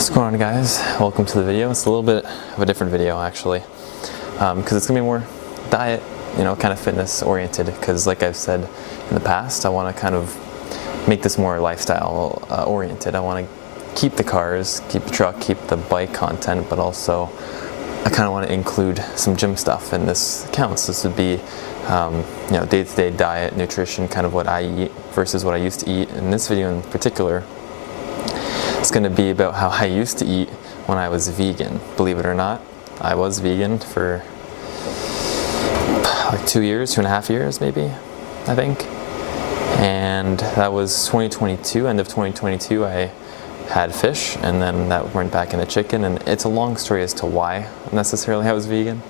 What's going on, guys? Welcome to the video. It's a little bit of a different video actually, because it's gonna be more diet, kind of fitness oriented, because like I've said in the past, I want to kind of make this more lifestyle oriented. I want to keep the cars, keep the truck, keep the bike content, but also I kind of want to include some gym stuff, and this counts. This would be day-to-day diet, nutrition, kind of what I eat versus what I used to eat. In this video in particular, it's going to be about how I used to eat when I was vegan. Believe it or not, I was vegan for like 2 years, 2.5 years maybe, I think. And that was 2022, end of 2022, I had fish, and then that went back into chicken. And it's a long story as to why necessarily I was vegan.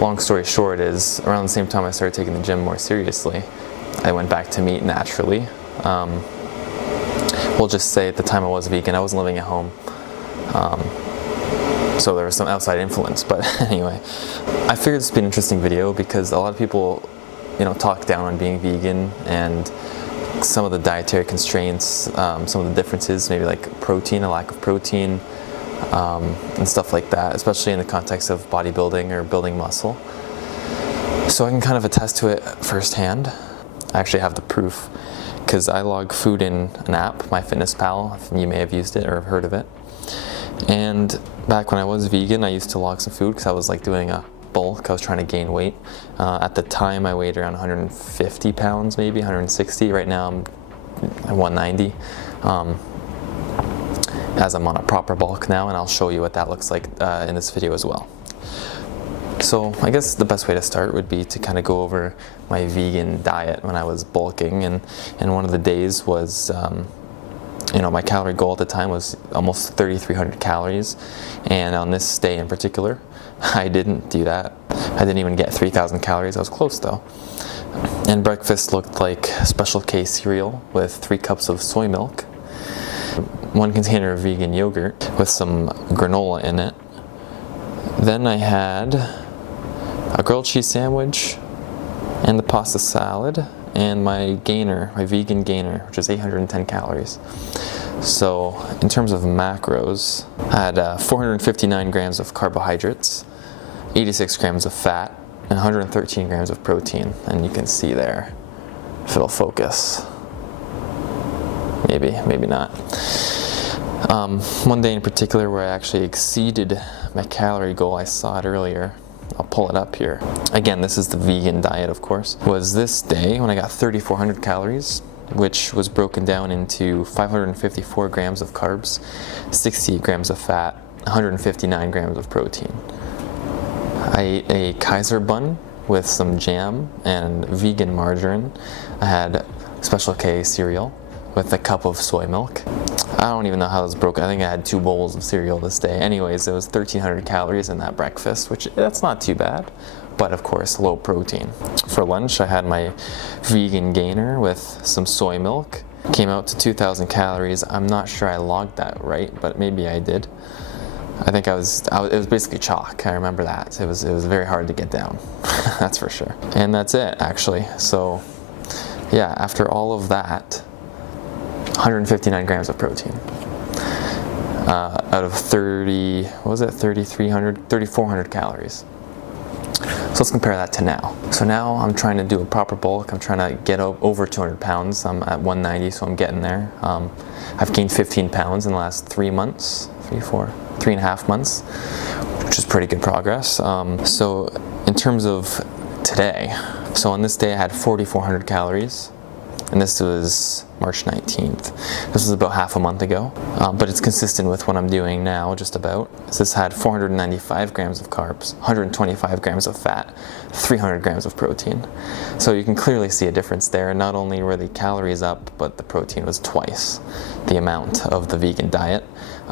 Long story short is, around the same time I started taking the gym more seriously, I went back to meat naturally. We'll just say at the time I was vegan, I wasn't living at home, so there was some outside influence. But anyway, I figured this would be an interesting video because a lot of people, talk down on being vegan and some of the dietary constraints, some of the differences, maybe like protein, a lack of protein, and stuff like that, especially in the context of bodybuilding or building muscle. So I can kind of attest to it firsthand. I actually have the proof, because I log food in an app, MyFitnessPal. You may have used it or have heard of it. And back when I was vegan, I used to log some food because I was like doing a bulk. I was trying to gain weight. At the time, I weighed around 150 pounds, maybe 160. Right now, I'm at 190. As I'm on a proper bulk now, and I'll show you what that looks like in this video as well. So I guess the best way to start would be to kind of go over my vegan diet when I was bulking, and one of the days was, my calorie goal at the time was almost 3,300 calories, and on this day in particular, I didn't do that. I didn't even get 3,000 calories. I was close though. And breakfast looked like Special K cereal with 3 cups of soy milk, 1 container of vegan yogurt with some granola in it. Then I had a grilled cheese sandwich and the pasta salad and my gainer, my vegan gainer, which is 810 calories. So in terms of macros, I had 459 grams of carbohydrates, 86 grams of fat, and 113 grams of protein. And you can see there, if it'll focus. Maybe not. One day in particular where I actually exceeded my calorie goal, I saw it earlier. I'll pull it up here. Again, this is the vegan diet, of course. Was this day when I got 3,400 calories, which was broken down into 554 grams of carbs, 68 grams of fat, 159 grams of protein. I ate a Kaiser bun with some jam and vegan margarine. I had Special K cereal with a cup of soy milk. I don't even know how this broke. I think I had 2 bowls of cereal this day. Anyways, it was 1,300 calories in that breakfast, which that's not too bad, but of course low protein. For lunch, I had my vegan gainer with some soy milk. Came out to 2,000 calories. I'm not sure I logged that right, but maybe I did. I think it was basically chalk. I remember that. It was very hard to get down. That's for sure. And that's it, actually. So yeah, after all of that, 159 grams of protein out of 3,400 calories. So let's compare that to now. So now I'm trying to do a proper bulk. I'm trying to get over 200 pounds. I'm at 190, so I'm getting there. I've gained 15 pounds in the last 3 months, 3.5 months, which is pretty good progress. So in terms of today, so on this day I had 4,400 calories. And this was March 19th. This was about half a month ago, but it's consistent with what I'm doing now, just about. So this had 495 grams of carbs, 125 grams of fat, 300 grams of protein. So you can clearly see a difference there. Not only were the calories up, but the protein was twice the amount of the vegan diet.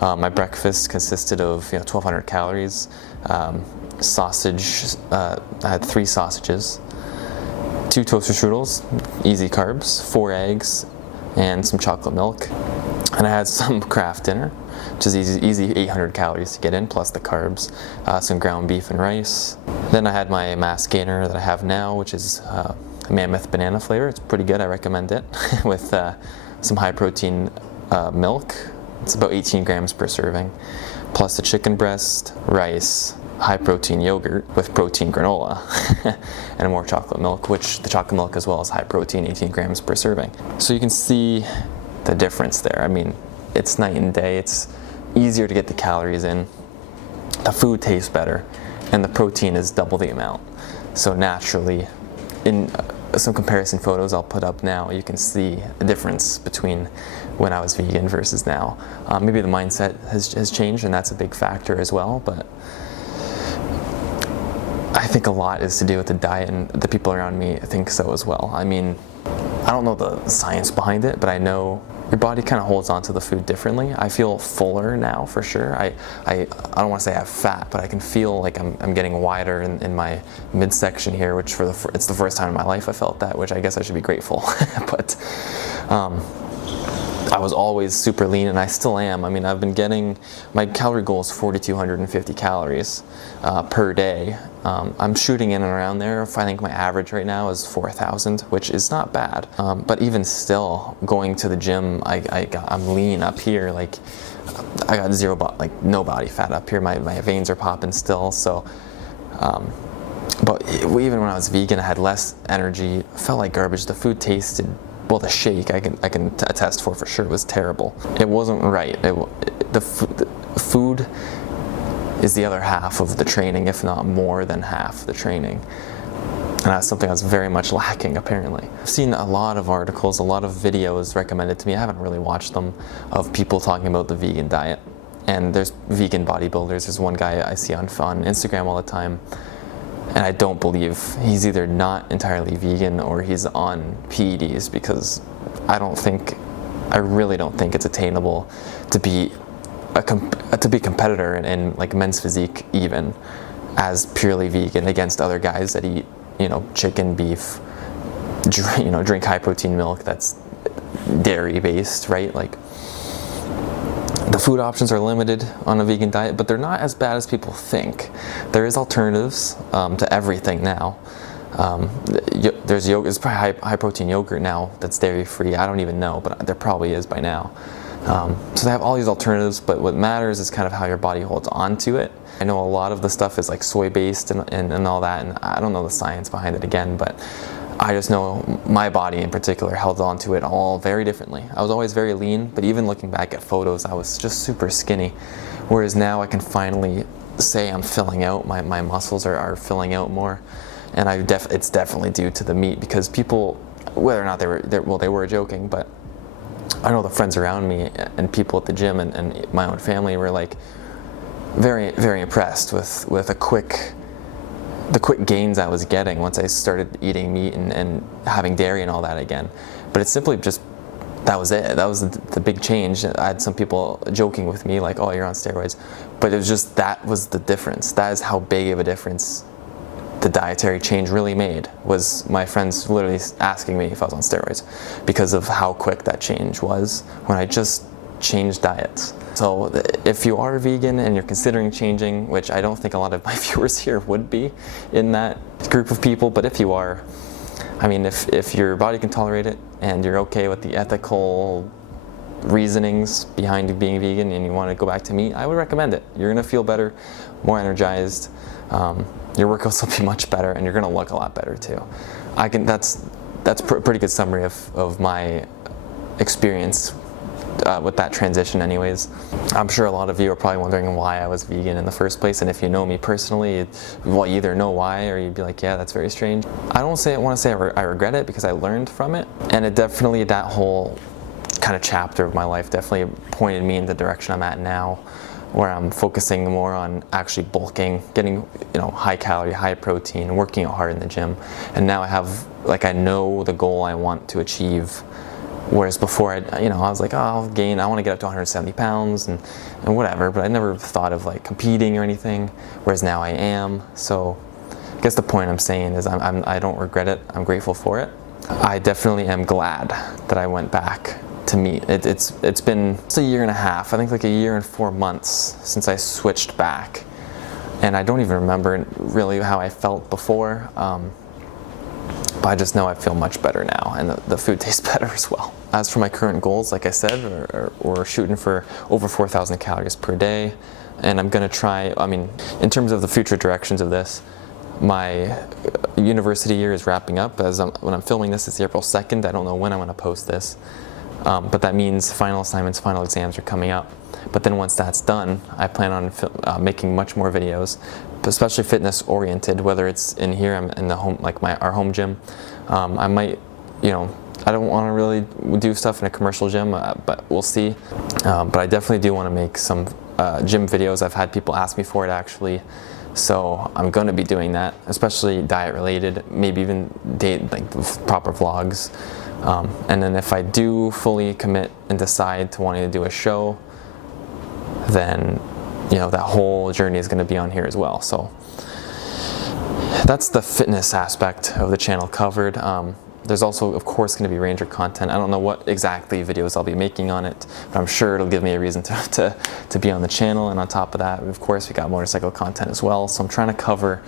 My breakfast consisted of 1,200 calories, sausage. I had 3 sausages, 2 toaster strudels, easy carbs, 4 eggs, and some chocolate milk. And I had some Kraft dinner, which is easy 800 calories to get in, plus the carbs, some ground beef and rice. Then I had my mass gainer that I have now, which is Mammoth banana flavor. It's pretty good, I recommend it, with some high protein milk, It's about 18 grams per serving, plus the chicken breast, rice, high protein yogurt with protein granola, and more chocolate milk, which the chocolate milk as well is high protein, 18 grams per serving. So you can see the difference there. I mean, it's night and day. It's easier to get the calories in, the food tastes better, and the protein is double the amount. So naturally, in some comparison photos I'll put up now, you can see the difference between when I was vegan versus now. Maybe the mindset has changed, and that's a big factor as well, but I think a lot is to do with the diet, and the people around me think so as well. I mean, I don't know the science behind it, but I know your body kind of holds on to the food differently. I feel fuller now for sure. I don't want to say I have fat, but I can feel like I'm getting wider in my midsection here, which it's the first time in my life I felt that, which I guess I should be grateful. But I was always super lean, and I still am. I mean, I've been getting, my calorie goal is 4,250 calories per day. I'm shooting in and around there. I think my average right now is 4,000, which is not bad. But even still, going to the gym, I'm lean up here. Like, I got no body fat up here. My veins are popping still. So, but even when I was vegan, I had less energy. Felt like garbage. The food tasted. Well, the shake I can attest for sure was terrible. It wasn't right. The food is the other half of the training, if not more than half the training. And that's something that's very much lacking, apparently. I've seen a lot of articles, a lot of videos recommended to me. I haven't really watched them, of people talking about the vegan diet. And there's vegan bodybuilders. There's one guy I see on Instagram all the time, and I don't believe he's either not entirely vegan or he's on PEDs, because I really don't think it's attainable to be a competitor in like men's physique, even as purely vegan against other guys that eat, chicken, beef, drink high protein milk that's dairy based, right? Like, the food options are limited on a vegan diet, but they're not as bad as people think. There is alternatives to everything now. There's yogurt. There's probably high protein yogurt now that's dairy free. I don't even know, but there probably is by now. So they have all these alternatives, but what matters is kind of how your body holds on to it. I know a lot of the stuff is like soy based and all that, and I don't know the science behind it again, but I just know my body in particular held on to it all very differently. I was always very lean, but even looking back at photos, I was just super skinny. Whereas now I can finally say I'm filling out, my muscles are filling out more. And it's definitely due to the meat, because people, whether or not they were joking, but I know the friends around me and people at the gym and my own family were like very, very impressed with the quick gains I was getting once I started eating meat and having dairy and all that again. But it's simply just, that was it. That was the big change. I had some people joking with me like, oh, you're on steroids. But it was just, that was the difference. That is how big of a difference the dietary change really made, was my friends literally asking me if I was on steroids, because of how quick that change was when I just changed diets. So if you are vegan and you're considering changing, which I don't think a lot of my viewers here would be in that group of people, but if you are, I mean, if your body can tolerate it and you're okay with the ethical reasonings behind being vegan and you want to go back to meat, I would recommend it. You're going to feel better, more energized, your workouts will be much better, and you're going to look a lot better too. That's a pretty good summary of my experience with that transition anyways. I'm sure a lot of you are probably wondering why I was vegan in the first place, and if you know me personally, well, you either know why or you'd be like, yeah, that's very strange. I don't want to say I regret it, because I learned from it, and it definitely, that whole kind of chapter of my life definitely pointed me in the direction I'm at now, where I'm focusing more on actually bulking, getting high calorie, high protein, working out hard in the gym. And now I know the goal I want to achieve. Whereas before, I was like, oh, I'll gain, I want to get up to 170 pounds and whatever, but I never thought of like competing or anything, whereas now I am. So I guess the point I'm saying is I don't regret it, I'm grateful for it. I definitely am glad that I went back to meat. It's been a year and a half, I think like a year and 4 months since I switched back. And I don't even remember really how I felt before. But I just know I feel much better now, and the food tastes better as well. As for my current goals, like I said, we're shooting for over 4,000 calories per day, and I'm gonna try, I mean, in terms of the future directions of this, my university year is wrapping up. When I'm filming this, it's April 2nd. I don't know when I'm gonna post this, but that means final assignments, final exams are coming up. But then once that's done, I plan on making much more videos, especially fitness oriented, whether it's in here, I'm in the home, like our home gym. I might, you know, I don't want to really do stuff in a commercial gym, but we'll see. But I definitely do want to make some gym videos. I've had people ask me for it actually. So I'm going to be doing that, especially diet related, maybe even like proper vlogs. And then if I do fully commit and decide to wanting to do a show, then, you know, that whole journey is going to be on here as well. So that's the fitness aspect of the channel covered. There's also, of course, going to be ranger content. I don't know what exactly videos I'll be making on it, but I'm sure it'll give me a reason to be on the channel. And on top of that, of course, we got motorcycle content as well. So I'm trying to cover,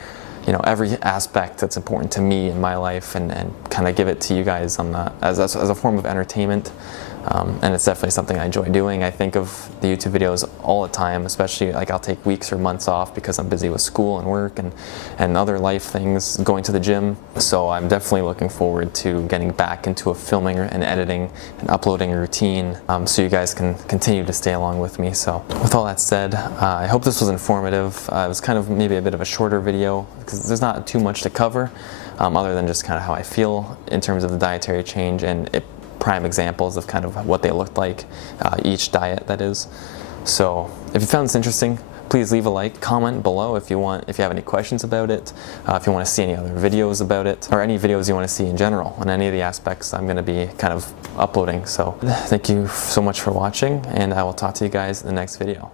you know, every aspect that's important to me in my life, and kind of give it to you guys on as a form of entertainment. And it's definitely something I enjoy doing. I think of the YouTube videos all the time, especially like I'll take weeks or months off because I'm busy with school and work and other life things, going to the gym. So I'm definitely looking forward to getting back into a filming and editing and uploading routine, so you guys can continue to stay along with me. So with all that said, I hope this was informative. It was kind of maybe a bit of a shorter video because there's not too much to cover, other than just kind of how I feel in terms of the dietary change and prime examples of kind of what they looked like, each diet that is. So if you found this interesting, please leave a like, comment below if you have any questions about it, if you want to see any other videos about it, or any videos you want to see in general on any of the aspects I'm going to be kind of uploading. So thank you so much for watching, and I will talk to you guys in the next video.